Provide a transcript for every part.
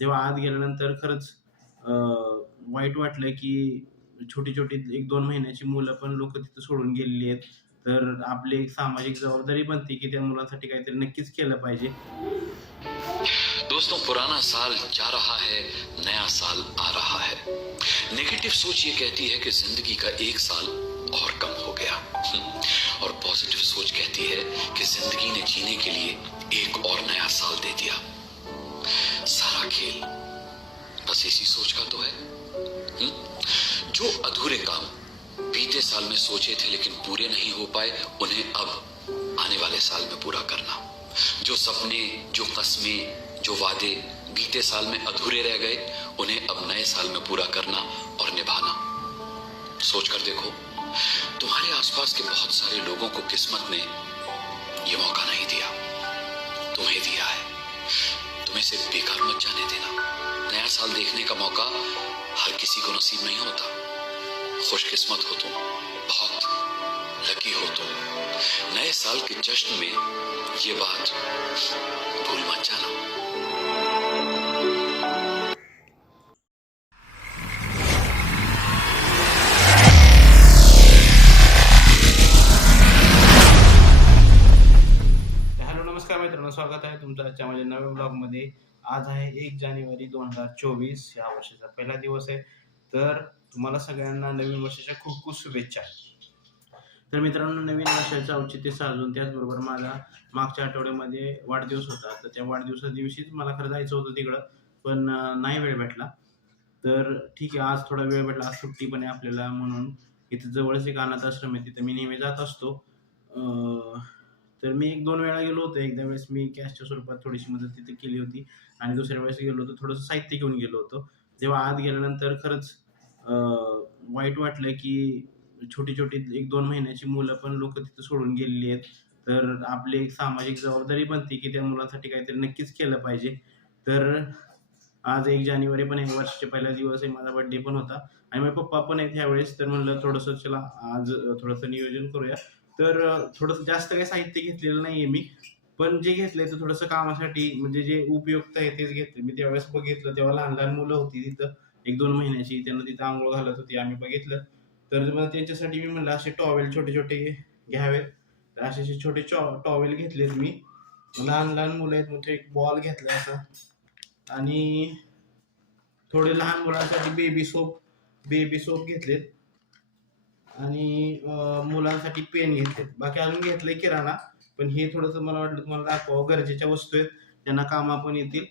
जेव्हा आत गेल्यानंतर खरंच वाईट वाटलं, की छोटी-छोटी 1-2 महिन्याची मुलं पण लोकं तिथं सोडून गेलेली आहेत. तर आपली एक सामाजिक जबाबदारी बनते, की त्या मुलांसाठी काहीतरी नक्कीच केलं पाहिजे. दोस्तों, पुराना साल जा रहा है, नया साल आ रहा है। नेगेटिव सोच ये कहती है कि जिंदगी का एक साल और कम हो गया, और पॉजिटिव सोच कहती है कि जिंदगी ने जीने के लिए एक और नया साल दे दिया। सारा खेल बस इसी सोच का तो है। जो अधूरे काम बीते साल में सोचे थे लेकिन पूरे नहीं हो पाए, उन्हें अब आने वाले साल में पूरा करना। जो सपने, जो कस्में, जो वादे बीते साल में अधूरे रह गए, उन्हें अब नए साल में पूरा करना और निभाना। सोच कर देखो, तुम्हारे आसपास के बहुत सारे लोगों को किस्मत ने यह मौका नहीं दिया, तुम्हें दिया है। तुम्हें इसे बेकार मत जाने देना। नया साल देखने का मौका हर किसी को नसीब नहीं होता। खुशकिस्मत हो तुम, बहुत लकी हो तुम। नए साल के जश्न में ये बात भूल मत जाना। हॅलो, नमस्कार मित्रांनो, स्वागत आहे तुमचं आजच्या माझ्या नव्या ब्लॉगमध्ये. आज आहे 1 जानेवारी 2024, या वर्षाचा पहिला दिवस आहे. तर तुम्हाला सगळ्यांना नवीन वर्षाच्या खूप खूप शुभेच्छा. तर मित्रांनो, नवीन वर्षाचं औचित्य साधून त्याचबरोबर माझा मागच्या आठवड्यामध्ये वाढदिवस होता. तर त्या वाढदिवसा दिवशीच मला खरं जायचं होतं तिकडं, पण नाही वेळ भेटला. तर ठीक आहे, आज थोडा वेळ भेटला. आज सुट्टी पण आहे आपल्याला, म्हणून इथं जवळच एक अनाथ आश्रम आहे, तिथं मी नेहमी जात असतो. तर मी 1-2 वेळा गेलो होतो. एकदा वेळेस मी कॅशच्या स्वरूपात थोडीशी मदत तिथे केली होती आणि दुसऱ्या वेळेस गेलो होतो, थोडंसं साहित्य घेऊन गेलो होतो. जेव्हा आत गेल्यानंतर खरंच वाईट वाटलं, की छोटी-छोटी 1-2 महिन्याची मुलं पण लोकं तिथं सोडून गेलेली आहेत. तर आपली एक सामाजिक जबाबदारी बनते, की त्या मुलांसाठी काहीतरी नक्कीच केलं पाहिजे. तर आज 1 जानेवारी पण आहे, वर्षाचा पहिला दिवस आहे. माझा बर्थडे पण होता आणि माझे पप्पा पण आहेत ह्यावेळेस. तर म्हणलं थोडंसं चला आज थोडंसं नियोजन करूया. तर थोडंसं जास्त काही साहित्य घेतलेलं नाहीये मी. पण जे घेतलंय ते थोडंसं कामासाठी, म्हणजे जे उपयुक्त आहे तेच घेतलंय. मी त्यावेळेस बघितलं तेव्हा लहान-लहान मुलं होती तिथं 1-2 महिन्याची. त्यांना तिथं अंघोळ घालत होती. आम्ही बघितलं. तर मग त्यांच्यासाठी मी म्हणलं असे टॉवेल छोटे-छोटे घ्यावेत. तर असे छोटे टॉवेल घेतलेत मी. लहान-लहान मुलं आहेत, मग तो एक बॉल घेतलाय असा आणि थोडे लहान मुलांसाठी बेबी सोप घेतलेत आणि मुलांसाठी पेन घेतलेत. बाकी अजून घेतलंय किराणा. पण हे थोडंसं मला वाटलं तुम्हाला दाखवावं. गरजेच्या वस्तू आहेत, त्यांना कामा पण येतील.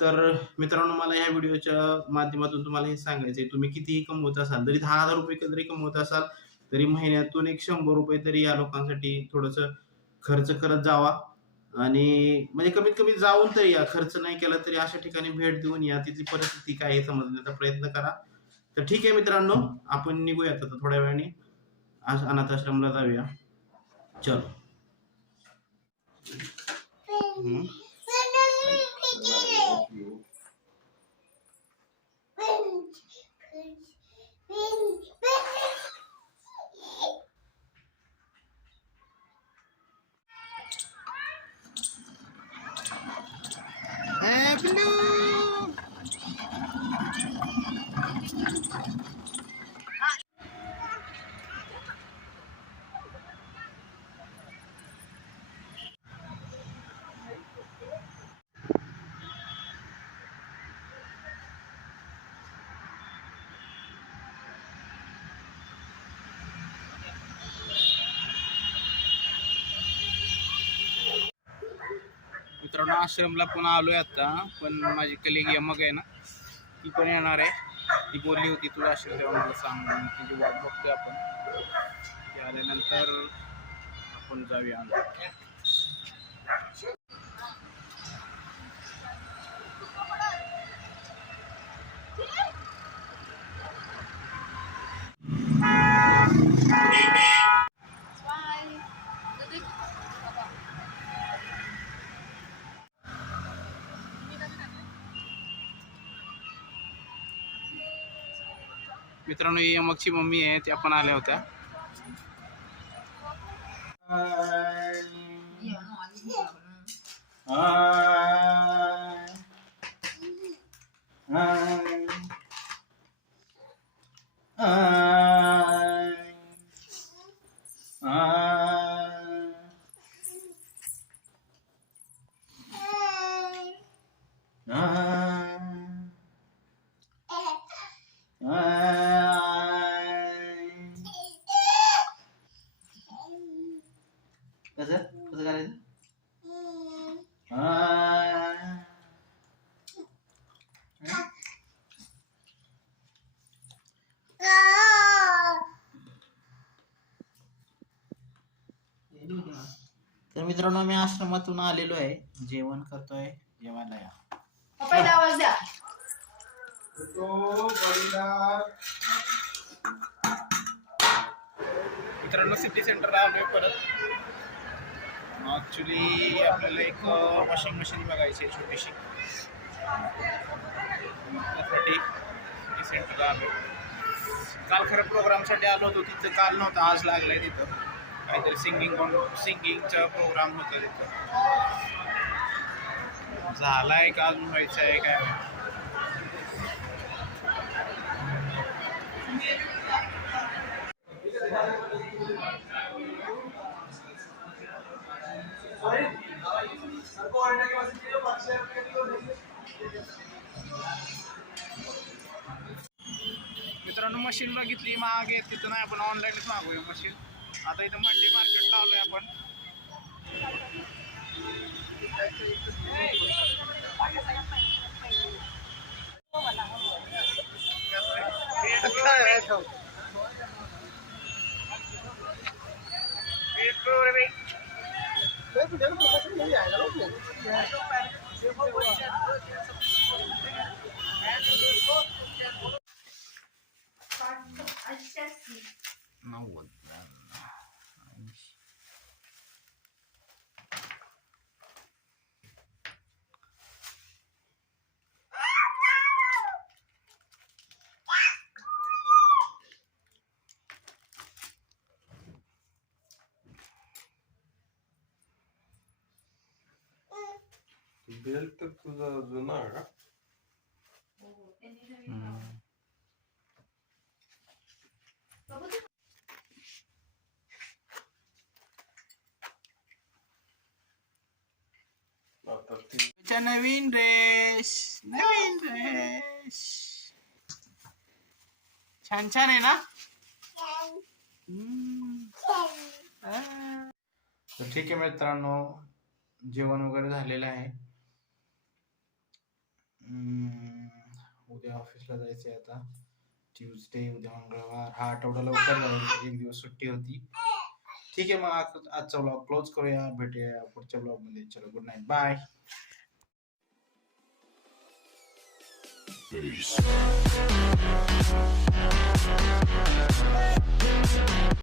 तर मित्रांनो, मला या व्हिडिओच्या माध्यमातून तुम्हाला हे सांगायचं आहे, तुम्ही कितीही कमवत असाल, जरी ₹10,000 जरी कमवत असाल, तरी महिन्यातून एक ₹100 तरी या लोकांसाठी थोडंसं खर्च करत जावा. आणि म्हणजे कमीत कमी जाऊन तरी या. खर्च नाही केला तरी अशा ठिकाणी भेट देऊन या. तिथली परिस्थिती काय आहे समजण्याचा प्रयत्न करा. तर ठीक आहे मित्रांनो, आपण निघूयात आता थोड्या वेळाने. आज अनाथ आश्रमला जाऊया. चलो. हं. मित्रांनो, आश्रमला पुन्हा आलोय आता. पण माझी कलिग यमक आहे ना, ती पण येणार आहे. ती बोलली होती तुला आश्रम द्यावा मला सांग, म्हणून तिची वाट बघतोय आपण. ती आल्यानंतर आपण जाऊया. मित्रांनो, ही यमकची मम्मी आहे, त्या पण आल्या होत्या. कसं कसं करायचं तर मित्रांनो आम्ही आश्रमातून आलेलो आहे जेवण करतोय जेवायला या पहिला आवाज द्या. मित्रांनो सिटी सेंटरला आलोय परत ऍक्च्युली आपल्याला एक वॉशिंग मशीन बघायची आहे छोटीशी त्यासाठी सिटी सेंटरला आलो काल खरं प्रोग्रामसाठी आलो होतो तिथं काल नव्हतं आज लागलंय तिथं काहीतरी सिंगिंगचा प्रोग्राम होता तिथं झालाय का अजून व्हायचं आहे काय मित्रांनो मशीन बघितली मागे तिथं नाही आपण ऑनलाईनच मागूया मशीन आता इथं मंडे मार्केट लावलोय आपण बेल्ट तुझा जुना आहे का आता ती नवीन ड्रेस छान छान आहे ना तर ठीक आहे मित्रांनो जेवण वगैरे झालेलं आहे उद्या ऑफिसला जायचंय आता ट्यूजडे उद्या मंगळवार हा आठवडा लवकर जाईल एक दिवस सुट्टी होती ठीक आहे मग आजचा ब्लॉग क्लोज करूया भेटूया पुढच्या ब्लॉग मध्ये चलो गुड नाईट बाय Peace.